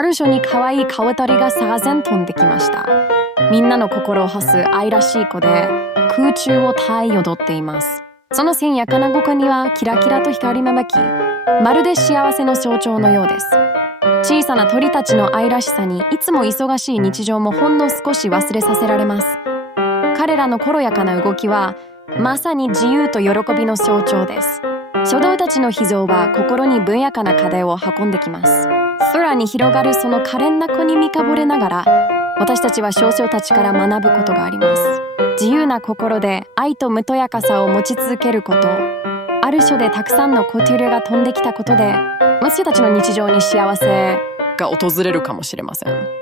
ある初に可愛い川鳥がさ然飛んできました。みんなの心を欲す愛らしい子で空中を舞い踊っています。その線やかなごこにはキラキラと光りまき、まるで幸せの象徴のようです。小さな鳥たちの愛らしさにいつも忙しい日常もほんの少し忘れさせられます。彼らの軽やかな動きはまさに自由と喜びの象徴です。書道たちの秘蔵は心に分やかな風を運んできます。空に広がるその可憐な子に見かぼれながら、私たちは少女たちから学ぶことがあります。自由な心で愛と無とやかさを持ち続けること。ある種でたくさんのコテュールが飛んできたことで、娘たちの日常に幸せが訪れるかもしれません。